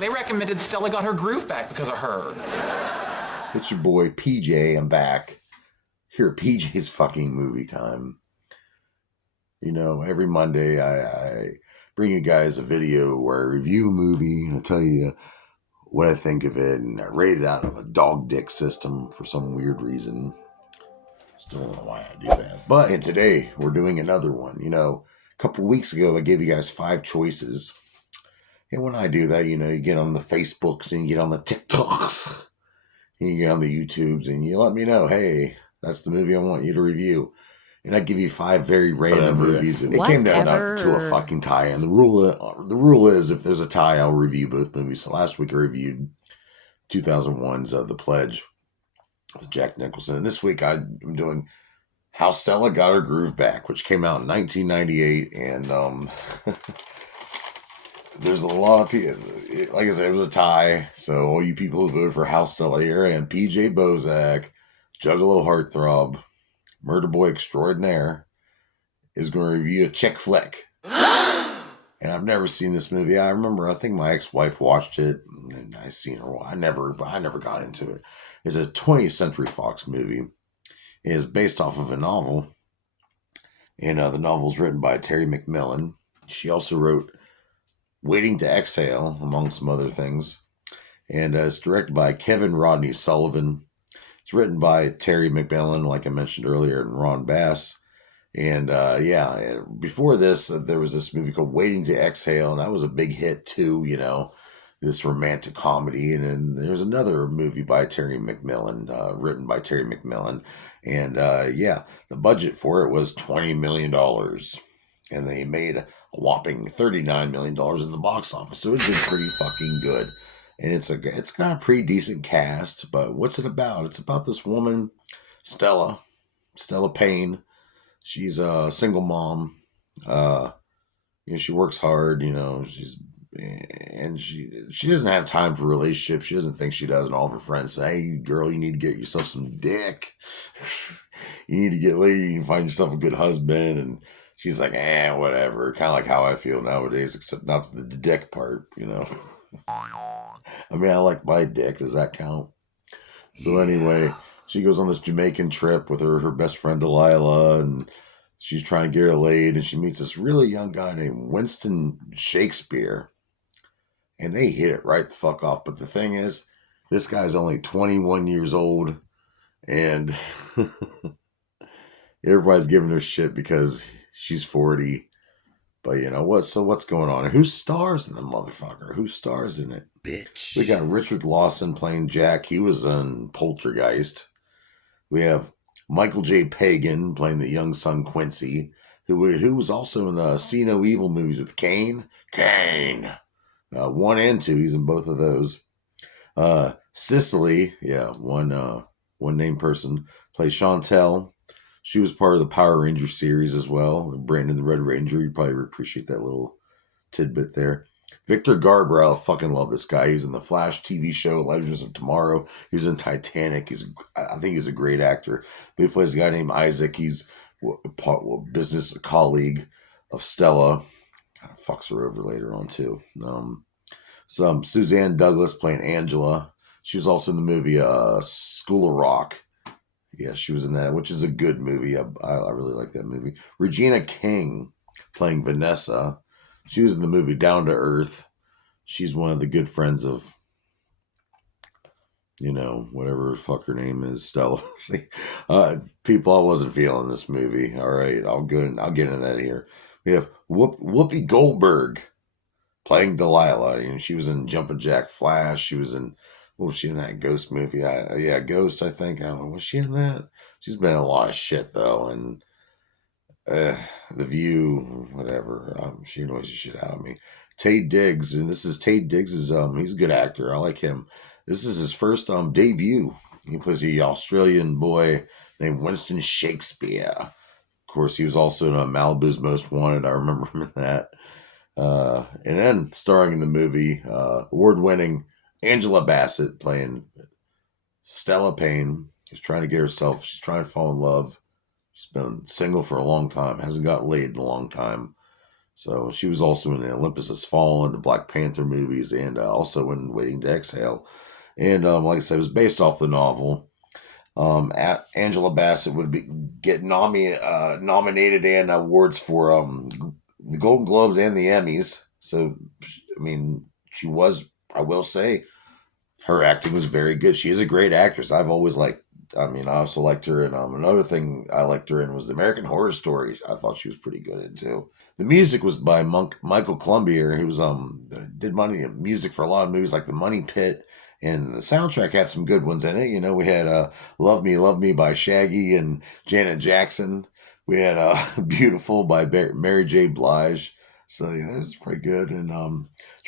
They recommended Stella got her groove back because of her. It's your boy PJ. I'm back here at PJ's fucking movie time. You know, every Monday I bring you guys a video where I review a movie and I tell you what I think of it, and I rate it out of a dog dick system for some weird reason. Still don't know why I do that. But today we're doing another one. You know, a couple weeks ago I gave you guys 5 choices. And when I do that, you know, you get on the Facebooks and you get on the TikToks and you get on the YouTubes and you let me know, hey, that's the movie I want you to review. And I give you 5 very random movies. It came down to a fucking tie. And the rule is if there's a tie, I'll review both movies. So last week I reviewed 2001's The Pledge with Jack Nicholson. And this week I'm doing How Stella Got Her Groove Back, which came out in 1998. And there's a lot of people, like I said, it was a tie. So all you people who voted for How Stella, here I am, PJ Bozak, Juggalo Heartthrob, Murder Boy Extraordinaire, is going to review a chick flick. And I've never seen this movie. I think my ex-wife watched it, and I seen her. I never got into it. It's a 20th Century Fox movie. It is based off of a novel, and the novel is written by Terry McMillan. She also wrote Waiting to Exhale, among some other things, and it's directed by Kevin Rodney Sullivan. It's written by Terry McMillan, like I mentioned earlier, and Ron Bass. And before this, there was this movie called Waiting to Exhale, and that was a big hit too, you know, this romantic comedy. And then there's another movie by Terry McMillan, written by Terry McMillan. And the budget for it was $20 million. And they made a whopping $39 million in the box office. So it's been pretty fucking good. And it's got a pretty decent cast, but what's it about? It's about this woman, Stella Payne. She's a single mom. She works hard. You know, she doesn't have time for relationships. She doesn't think she does, and all of her friends say, "Hey, girl, you need to get yourself some dick. You need to get laid. You can find yourself a good husband." And she's like, whatever. Kind of like how I feel nowadays, except not the dick part. You know. I mean, I like my dick. Does that count? So anyway, she goes on this Jamaican trip with her best friend Delilah, and she's trying to get her laid, and she meets this really young guy named Winston Shakespeare, and they hit it right the fuck off. But the thing is, this guy's only 21 years old, and everybody's giving her shit because she's 40. But you know what? So what's going on? Who stars in the motherfucker? Who stars in it? Bitch. We got Richard Lawson playing Jack. He was in Poltergeist. We have Michael J. Pagan playing the young son Quincy, who was also in the See No Evil movies with Kane. 1 and 2. He's in both of those. Cicely, one named person, plays Chantel. She was part of the Power Ranger series as well. Brandon the Red Ranger. You probably appreciate that little tidbit there. Victor Garber, I fucking love this guy. He's in the Flash TV show, Legends of Tomorrow. He was in Titanic. I think he's a great actor. But he plays a guy named Isaac. He's a business colleague of Stella. Kind of fucks her over later on too. Some Suzanne Douglas playing Angela. She was also in the movie School of Rock. Yeah, she was in that, which is a good movie. I really like that movie. Regina King playing Vanessa. She was in the movie Down to Earth. She's one of the good friends of, you know, whatever the fuck her name is, Stella. People, I wasn't feeling this movie. All right, I'll get into that here. We have Whoopi Goldberg playing Delilah. You know, she was in Jumpin' Jack Flash. She was in, what was she in that Ghost movie? Ghost, I think. I don't know. Was she in that? She's been in a lot of shit, though. And The View, whatever. She annoys the shit out of me. Taye Diggs, and this is Taye Diggs. He's a good actor. I like him. This is his first debut. He plays a Australian boy named Winston Shakespeare. Of course, he was also in Malibu's Most Wanted. I remember him in that. And then starring in the movie, award-winning Angela Bassett playing Stella Payne. She's trying to fall in love. She's been single for a long time, hasn't got laid in a long time. So she was also in the Olympus Has Fallen, the Black Panther movies, and also in Waiting to Exhale. And like I said, it was based off the novel. Angela Bassett would get nominated and awards for the Golden Globes and the Emmys. So, I mean, she was, I will say, her acting was very good. She is a great actress. I've always liked. I mean, I also liked her in another thing I liked her in was the American Horror Story. I thought she was pretty good in too. The music was by Michael Columbier, who was did music for a lot of movies like The Money Pit, and the soundtrack had some good ones in it. You know, we had Love Me by Shaggy and Janet Jackson. We had Beautiful by Mary J. Blige. So yeah, that was pretty good. And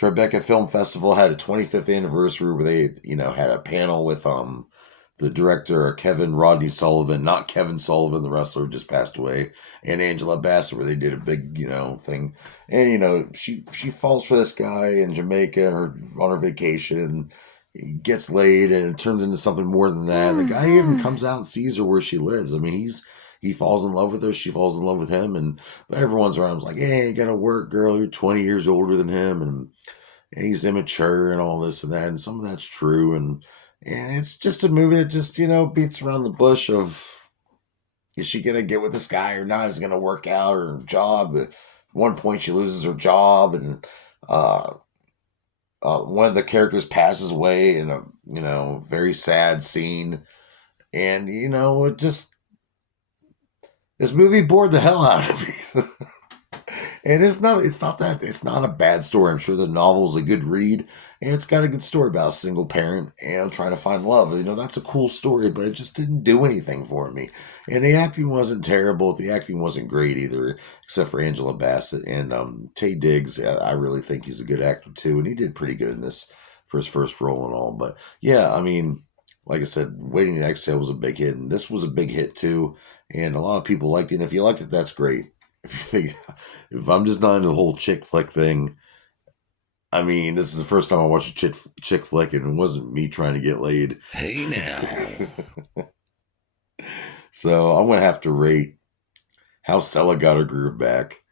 Tribeca Film Festival had a 25th anniversary where they, had a panel with the director Kevin Rodney Sullivan, not Kevin Sullivan, the wrestler who just passed away, and Angela Bassett, where they did a big, thing. And she falls for this guy in Jamaica or on her vacation, and he gets laid, and it turns into something more than that. The guy even comes out and sees her where she lives. I mean, he falls in love with her, she falls in love with him, and but everyone's around him's like, "Hey, you gotta work, girl. You're 20 years older than him," and he's immature and all this and that, and some of that's true, and it's just a movie that just beats around the bush of, is she gonna get with this guy or not? Is it gonna work out? Or her job? At one point, she loses her job, and one of the characters passes away in a very sad scene, and it just, this movie bored the hell out of me. And it's not a bad story. I'm sure the novel's a good read, and it's got a good story about a single parent and trying to find love. That's a cool story, but it just didn't do anything for me. And the acting wasn't terrible. The acting wasn't great either, except for Angela Bassett and Taye Diggs. I really think he's a good actor too, and he did pretty good in this for his first role and all. But yeah, I mean, like I said, Waiting to Exhale was a big hit, and this was a big hit too. And a lot of people liked it. And if you liked it, that's great. If you think, if I'm just not into the whole chick flick thing, I mean, this is the first time I watched a chick flick, and it wasn't me trying to get laid. Hey now. So I'm gonna have to rate How Stella Got Her Groove Back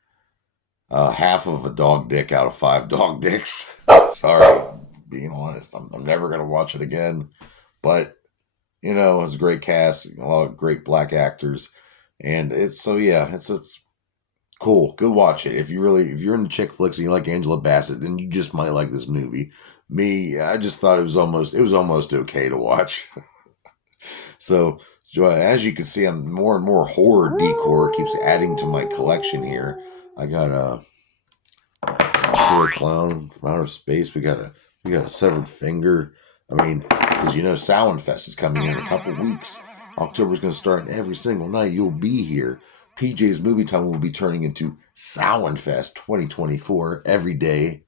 half of a dog dick out of 5 dog dicks. Sorry, being honest, I'm never gonna watch it again. But it was a great cast, a lot of great black actors, and it's cool. Go watch it. If you're into chick flicks and you like Angela Bassett, then you just might like this movie. Me, I just thought it was almost okay to watch. So as you can see, I'm more and more horror decor keeps adding to my collection here. I got a killer clown from outer space. We got a severed finger. I mean, because Samhain Fest is coming in a couple weeks. October's going to start, and every single night you'll be here. PJ's Movie Time will be turning into Samhain Fest 2024 every day.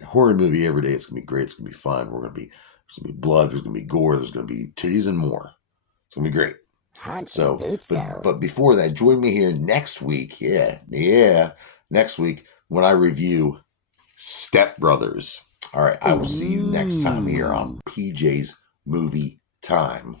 A horror movie every day. It's going to be great. It's going to be fun. There's going to be blood. There's going to be gore. There's going to be titties and more. It's going to be great. But before that, join me here next week. Yeah. Next week when I review Step Brothers. All right. I will see you next time here on PJ's Movie Time.